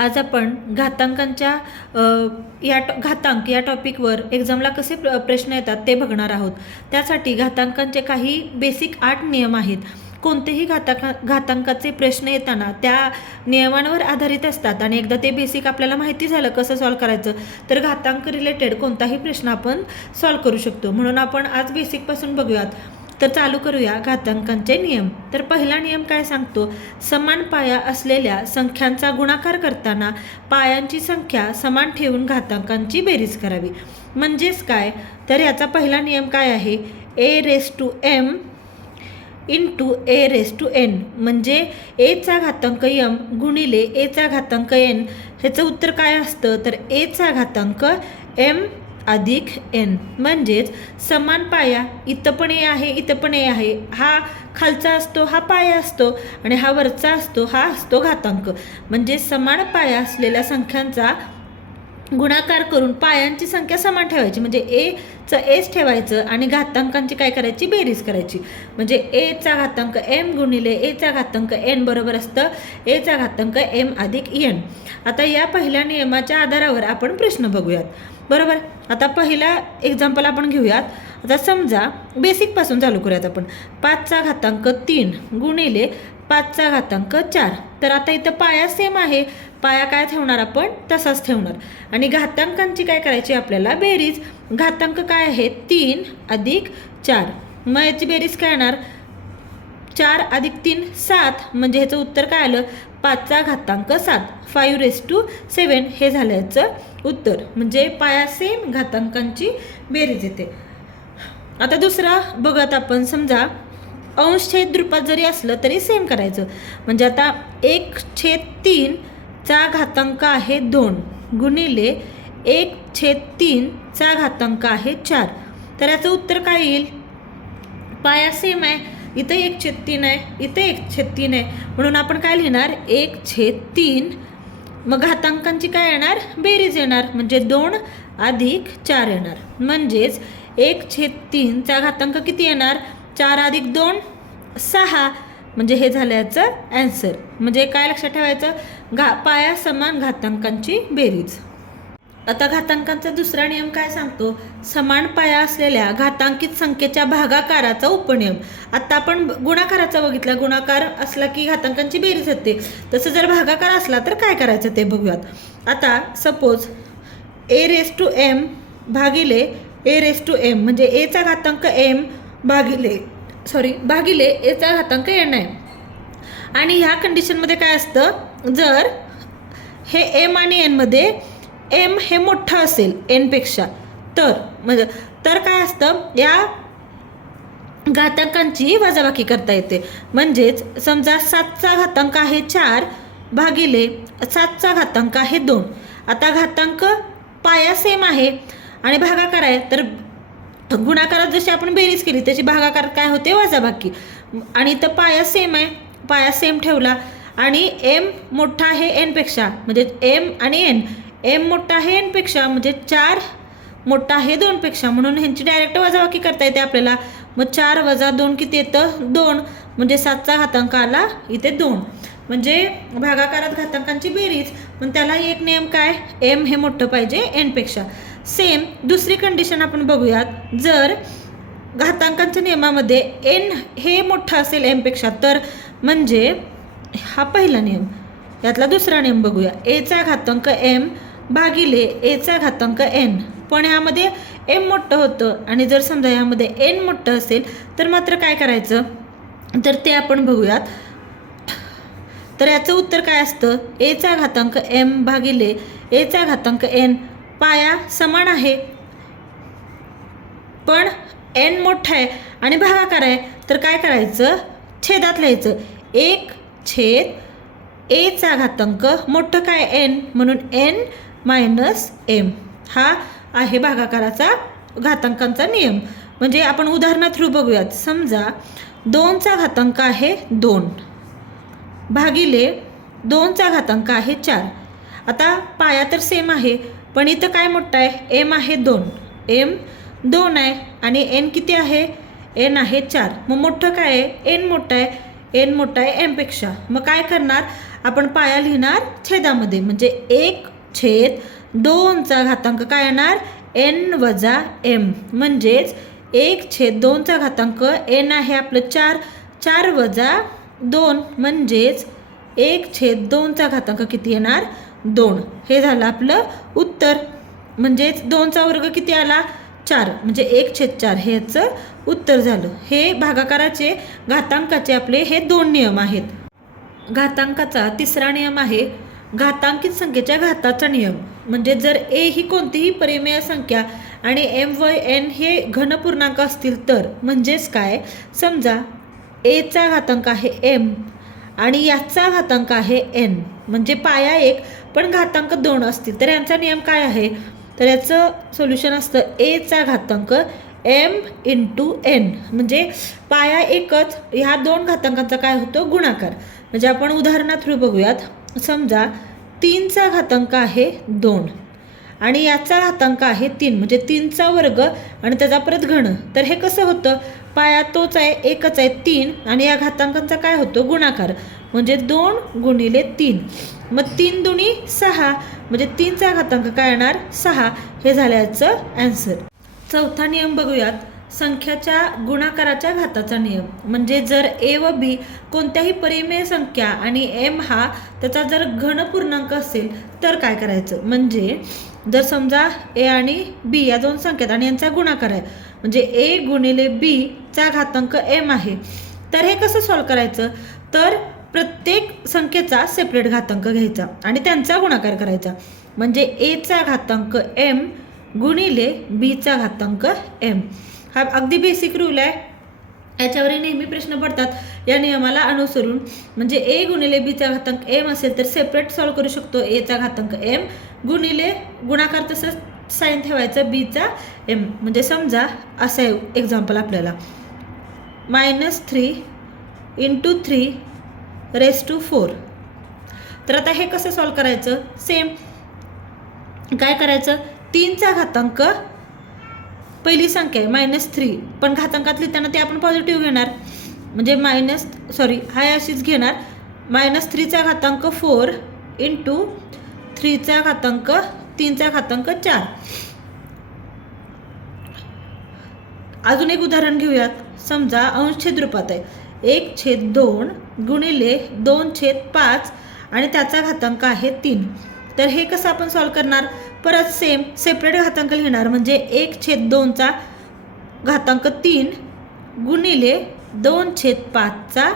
आज आपण घातांकांच्या या टॉ घातांक या टॉपिकवर एक्झामला कसे प्र प्रश्न येतात ते बघणार आहोत. त्यासाठी घातांकांचे काही बेसिक आठ नियम आहेत. कोणतेही घाताका घातांकाचे प्रश्न येताना त्या नियमांवर आधारित असतात आणि एकदा ते बेसिक आपल्याला माहिती झालं कसं सॉल्व करायचं तर घातांक रिलेटेड कोणताही प्रश्न आपण सॉल्व करू शकतो. म्हणून आपण आज बेसिकपासून बघूयात. तर चालू करूया घातांकांचे नियम. तर पहिला नियम काय सांगतो? समान पाया असलेल्या संख्यांचा गुणाकार करताना पायांची संख्या समान ठेवून घातांकांची बेरीज करावी. म्हणजेच काय? तर याचा पहिला नियम काय आहे? A raise to M into A raise to N म्हणजे एचा घातांक यम गुणिले एचा घातांक एन ह्याचं उत्तर काय असतं? तर एचा घातांक एम अधिक एन. म्हणजेच समान पाया इथं पण ए आहे इथं पण ए आहे. हा खालचा असतो हा पाया असतो आणि हा वरचा असतो हा असतो घातांक. म्हणजे समान पाया असलेल्या संख्यांचा गुणाकार करून पायांची संख्या समान ठेवायची. म्हणजे एचं एस ठेवायचं आणि घातांकांची काय करायची? बेरीज करायची. म्हणजे एचा घातांक एम गुणिले एचा घातांक एन बरोबर असतं. एचा घातांक एम अधिक एन. आता या पहिल्या नियमाच्या आधारावर आपण प्रश्न बघूयात. बरोबर? आता पहिला एक्झाम्पल आपण घेऊयात. आता समजा बेसिकपासून चालू करूयात आपण. पाचचा घातांक तीन गुणिले पाचचा घातांक चार. तर आता इथं पाया सेम आहे. पाया काय ठेवणार आपण? तसाच ठेवणार. आणि घातांकांची काय करायची आपल्याला? बेरीज. घातांक काय आहे? तीन अधिक चार. मग याची बेरीज काय येणार? चार अधिक तीन सात. म्हणजे ह्याचं उत्तर काय आलं? पाचचा घातांक सात. फाईव्ह रेस टू सेवन हे झाल्याचं उत्तर. म्हणजे पाया सेम घातांकांची बेरीज येते. आता दुसरा बघत आपण समजा अंश छेद रूपात जरी असलं तरी सेम करायचं. म्हणजे आता एक छेद तीन चा घातांक आहे दोन. गुणिले एक छेद तीन चा घातांक आहे चार. तर याचं उत्तर काय येईल? पाया सेम आहे. इथं एक छेद तीन आहे इथं एक छेद तीन आहे. म्हणून आपण काय लिहिणार? एक छेद तीन मग घातांकांची काय येणार? बेरीज येणार. म्हणजे दोन अधिक चार येणार. म्हणजेच एक छेद तीनचा घातांक किती येणार? चार अधिक दोन सहा. म्हणजे हे झालं याचं ॲन्सर म्हणजे काय लक्षात ठेवायचं? घा पाया समान घातांकांची बेरीज. आता घातांकांचा दुसरा नियम काय सांगतो? समान पाया असलेल्या घातांकित संख्येच्या भागाकाराचा उपनियम. आता आपण गुणाकाराचा बघितला. गुणाकार असला की घातांकांची बेरीज होते. तसं जर भागाकार असला तर काय करायचं ते बघूयात. आता suppose A raise to M भागिले ए रेस टू एम म्हणजे एचा घातांक एम भागिले सॉरी भागिले एचा घातांक एन आहे. आणि ह्या कंडिशनमध्ये काय असतं? जर हे एम आणि एनमध्ये एम हे मोठं असेल एनपेक्षा तर म्हणजे तर काय असतं? या घातांकांची वजाबाकी करता येते. म्हणजेच समजा सातचा घातांक आहे चार भागिले सातचा घातांक आहे दोन. आता घातांक पाया सेम आहे आणि भागाकार आहे. तर गुणाकारात जशी आपण बेरीज केली त्याची भागाकार काय होते? वजाबाकी. आणि इथं पाया सेम आहे. पाया सेम ठेवला. आणि एम मोठा आहे एनपेक्षा म्हणजे एम आणि एन एम मोठा आहे एनपेक्षा म्हणजे चार मोठा आहे दोनपेक्षा म्हणून ह्यांची डायरेक्ट वजाबाकी करता येते आपल्याला. मग चार वजा दोन किती येतं? दोन. म्हणजे सातचा घातांक आला इथे दोन. म्हणजे भागाकारात घातांकांची बेरीज. पण त्याला एक नियम काय? एम हे मोठं पाहिजे एनपेक्षा सेम दुसरी कंडिशन आपण बघूयात. जर घातांकांच्या नियमामध्ये एन हे मोठं असेल एमपेक्षा तर म्हणजे हा पहिला नियम. यातला दुसरा नियम बघूया. एचा घातांक एम भागिले एचा घातांक एन पण यामध्ये एम मोठं होतं आणि जर समजा यामध्ये एन मोठं असेल तर मात्र काय करायचं? तर ते आपण बघूयात. तर याचं उत्तर काय असतं? एचा घातांक एम भागिले एचा घातांक एन पाया समान आहे. पण एन मोठा आहे आणि भागाकार आहे. तर काय करायचं? छेदात लिहायचं. एक छेद एचा घातांक मोठं काय एन म्हणून एन मायनस एम. हा आहे भागाकाराचा घातांकांचा नियम. म्हणजे आपण उदाहरणा थ्रू बघूयात. समजा दोनचा घातांक आहे दोन. भागिले दोनचा घातांक आहे चार. आता पाया तर सेम आहे पण इथं काय मोठं आहे? एम आहे दोन. एम दोन आहे आणि एन किती आहे? एन आहे चार. मग मोठं काय आहे? एन मोठं आहे. एन मोठं आहे एमपेक्षा मग काय करणार? आपण पाया लिहिणार छेदामध्ये. म्हणजे एक छेद दोनचा घातांक काय येणार? एन वजा एम म्हणजेच एक छेद दोनचा घातांक एन आहे आपलं चार. चार वजा दोन म्हणजेच एक छेद दोनचा घातांक किती येणार? दोन. हे झालं आपलं उत्तर. म्हणजेच दोनचा वर्ग किती आला? चार. म्हणजे एक छेद चार. ह्याचं उत्तर झालं. हे भागाकाराचे घातांकाचे आपले हे दोन नियम आहेत. घातांकाचा तिसरा नियम आहे घातांकित संख्येच्या घाताचा नियम. म्हणजे जर ए ही कोणतीही परिमेय संख्या आणि एम व एन हे घनपूर्णांक असतील तर म्हणजेच काय? समजा एचा घातांक आहे एम आणि याचा घातांक आहे एन म्हणजे पाया एक पण घातांक दोन असतील. तर यांचा नियम काय आहे? तर याचं सोल्युशन असतं एचा घातांक एम इंटू एन म्हणजे पाया एकच ह्या दोन घातांकांचा काय होतो? गुणाकार. म्हणजे आपण उदाहरणा थ्रू बघूयात. समजा तीनचा घातांक आहे दोन. आणि याचा घातांक आहे तीन म्हणजे तीनचा वर्ग आणि त्याचा परत घण तर हे कसं होतं? पाया तोच आहे एकच आहे तीन. आणि या घातांकांचा काय होतो? गुणाकार. म्हणजे दोन गुणिले तीन. मग तीन दुणी सहा. म्हणजे तीनचा घातांक काय येणार? सहा. हे झाल्याचं ॲन्सर चौथा नियम बघूयात. संख्याच्या गुणाकाराच्या घाताचा नियम. म्हणजे जर ए व बी कोणत्याही परिमेय संख्या आणि एम हा त्याचा जर घनपूर्णांक असेल तर काय करायचं? म्हणजे जर समजा ए आणि बी या दोन संख्यात आणि यांचा गुणाकार आहे म्हणजे ए गुणिले बीचा घातांक एम आहे तर हे कसं सॉल्व करायचं? तर प्रत्येक संख्येचा सेपरेट घातांक घ्यायचा आणि त्यांचा गुणाकार करायचा. म्हणजे एचा घातांक एम गुणिले बीचा घातांक एम हा अगदी बेसिक रूल आहे. याच्यावरही नेहमी प्रश्न पडतात. या नियमाला अनुसरून म्हणजे ए गुणिले बीचा घातांक एम असेल तर सेपरेट सॉल्व करू शकतो. एचा घातांक एम गुणिले गुणाकार तसंच साईन ठेवायचं बीचा एम म्हणजे समजा असं आहे एक्झाम्पल आपल्याला. Minus three into three raise to four तर आता हे कसं सॉल्व करायचं? सेम काय करायचं? तीनचा घातांक पहिली संख्या आहे मायनस थ्री पण घातांकात लिहिताना ते आपण पॉझिटिव्ह घेणार. म्हणजे मायनस सॉरी हाय अशीच घेणार. मायनस थ्रीचा घातांक फोर इंटू थ्रीचा घातांक तीनचा घातांक चार. अजून एक उदाहरण घेऊयात. समजा अंश छेद रूपात आहे. एक छेद दोन गुणिले दोन छेद पाच आणि त्याचा घातांक आहे तीन. तर हे कसं आपण सॉल्व करणार? परत सेम सेपरेट घातांक लिहिणार. म्हणजे एक छेद दोनचा घातांक तीन गुणिले दोन छेद पाचचा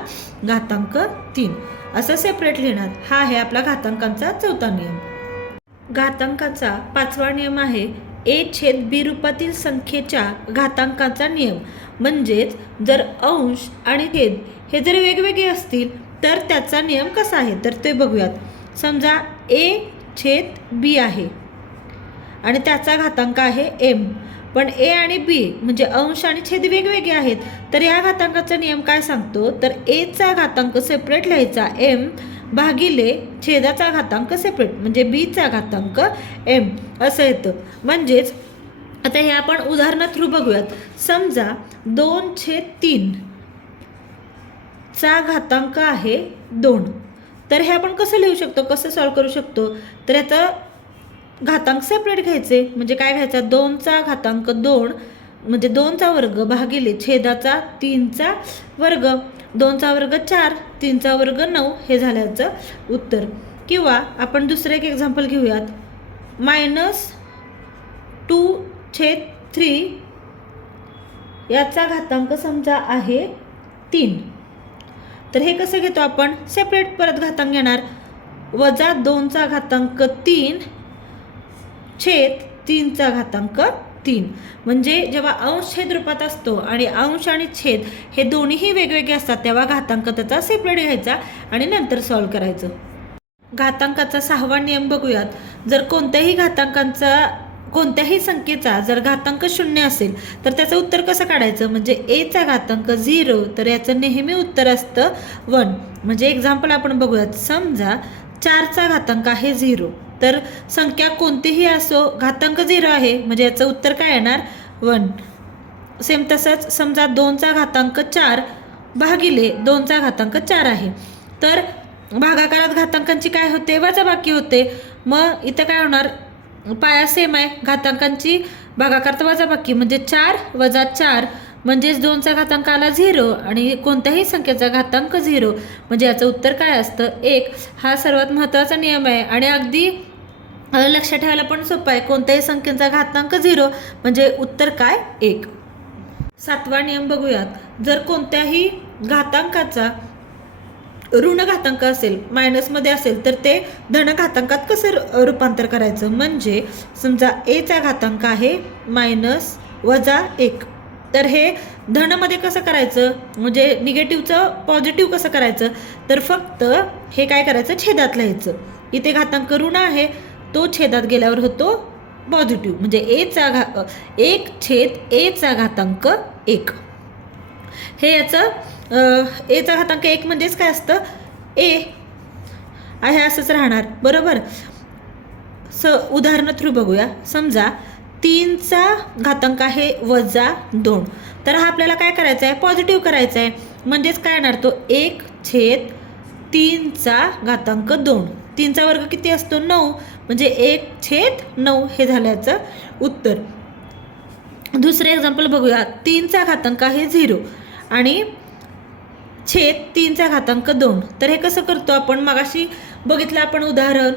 घातांक तीन. असं सेपरेट लिहिणार. हा आहे आपला घातांकांचा चौथा नियम. घातांकाचा पाचवा नियम आहे ए छेद बी रूपातील संख्येच्या घातांकाचा नियम. म्हणजेच जर अंश आणि छेद हे जर वेगवेगळे असतील तर त्याचा नियम कसा आहे? तर ते बघूयात. समजा ए छेद बी आहे. आणि त्याचा घातांक आहे एम पण ए आणि बी म्हणजे अंश आणि छेद वेगवेगळे आहेत. तर या घातांकाचा नियम काय सांगतो? तर एचा घातांक सेपरेट लिहायचा एम भागिले छेदाचा घातांक सेपरेट म्हणजे बीचा घातांक एम असं येतं. म्हणजेच आता हे आपण उदाहरणा थ्रू बघूयात. समजा दोन छेद तीन चा घातांक आहे दोन. तर हे आपण कसं लिहू शकतो? कसं सॉल्व करू शकतो? तर याचा घातांक सेपरेट घ्यायचे. म्हणजे काय घ्यायचा? दोनचा घातांक दोन म्हणजे दोनचा वर्ग भागिले छेदाचा तीनचा वर्ग. दोनचा वर्ग चार तीनचा वर्ग नऊ हे झाल्याचं उत्तर. किंवा आपण दुसरं एक एक्झाम्पल घेऊयात. मायनस टू छेद थ्री याचा घातांक समजा आहे तीन. तर हे कसं घेतो आपण? सेपरेट परत घातांक घेणार. वजा दोनचा घातांक तीन छेद तीनचा घातांक तीन. म्हणजे जेव्हा अंश छेद रूपात असतो आणि अंश आणि छेद हे दोन्हीही वेगवेगळे असतात तेव्हा घातांक त्याचा सेपरेट घ्यायचा आणि नंतर सॉल्व करायचं. घातांकाचा सहावा नियम बघूयात. जर कोणत्याही घातांकांचा कोणत्याही संख्येचा जर घातांक शून्य असेल तर त्याचं उत्तर कसं काढायचं? म्हणजे एचा घातांक झिरो तर याचं नेहमी उत्तर असतं वन. म्हणजे एक्झाम्पल आपण बघूयात. समजा चारचा घातांक आहे झिरो तर संख्या कोणतीही असो घातांक झिरो आहे म्हणजे याचं उत्तर काय येणार? वन. सेम तसंच समजा दोनचा घातांक चार भागिले दोनचा घातांक चार आहे तर भागाकारात घातांकांची काय होते? वजाबाकी होते. मग इथं काय होणार? पाया सेम आहे घातांकांची भागाकारात वजाबाकी म्हणजे चार वजा चार म्हणजेच दोनचा घातांक आला झिरो आणि कोणत्याही संख्येचा घातांक झिरो. म्हणजे याचं उत्तर काय असतं? एक हा सर्वात महत्त्वाचा नियम आहे आणि अगदी लक्षात ठेवायला पण सोपं आहे. कोणत्याही संख्येचा घातांक झिरो म्हणजे उत्तर काय? एक. सातवा नियम बघूयात. जर कोणत्याही घातांकाचा ऋण घातांक असेल मायनसमध्ये असेल तर ते धन घातांकात कसं रूपांतर करायचं? म्हणजे समजा एचा घातांक आहे मायनस वजा एक. तर हे धनमध्ये कसं करायचं? म्हणजे निगेटिव्हचं पॉझिटिव्ह कसं करायचं? तर फक्त हे काय करायचं? छेदात लिहायचं. इथे घातांक ऋण आहे तो छेदात गेल्यावर होतो पॉझिटिव्ह. म्हणजे एचा घा एक छेद एचा घातांक एक. हे याचं एचा घातांक एक म्हणजेच काय असतं? ए. आहे असंच राहणार. बरोबर? स उदाहरण थ्रू बघूया. समजा तीनचा घातांक आहे वजा दोन. तर हा आपल्याला काय करायचा आहे पॉझिटिव्ह करायचा आहे म्हणजेच काय येणार? तो एक छेद तीनचा घातांक दोन. तीनचा वर्ग किती असतो? नऊ. म्हणजे एक छेद नऊ हे झाल्याचं उत्तर. दुसरे एक्झाम्पल बघूया. तीनचा घातांक आहे झिरो आणि छेद तीनचा घातांक दोन. तर हे कसं करतो आपण? मगाशी बघितलं आपण उदाहरण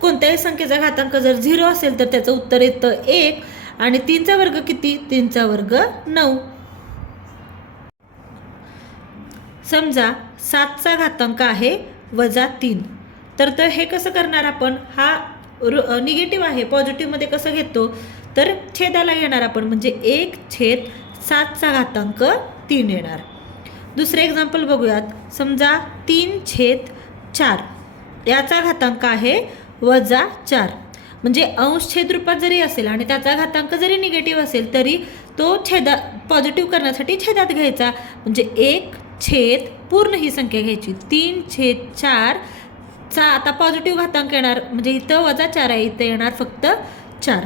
कोणत्याही संख्येचा घातांक जर झिरो असेल तर त्याचं उत्तर येतं एक आणि तीनचा वर्ग किती? तीनचा वर्ग नऊ. समजा सातचा घातांक आहे वजा तीन. तर तर हे कसं करणार आपण? हा निगेटिव्ह आहे पॉझिटिव्हमध्ये कसं घेतो? तर छेदाला घेणार आपण म्हणजे एक छेद सातचा घातांक तीन येणार. दुसरे एक्झाम्पल बघूयात. समजा तीन छेद चार. याचा घातांक आहे वजा चार. म्हणजे अंश छेद रूपात जरी असेल आणि त्याचा घातांक जरी निगेटिव्ह असेल तरी तो छेदा पॉझिटिव्ह करण्यासाठी छेदात घ्यायचा. म्हणजे एक छेद पूर्ण ही संख्या घ्यायची. तीन छेद चार चा आता पॉझिटिव्ह घातांक येणार. म्हणजे इथं वजा चार आहे इथं येणार फक्त चार.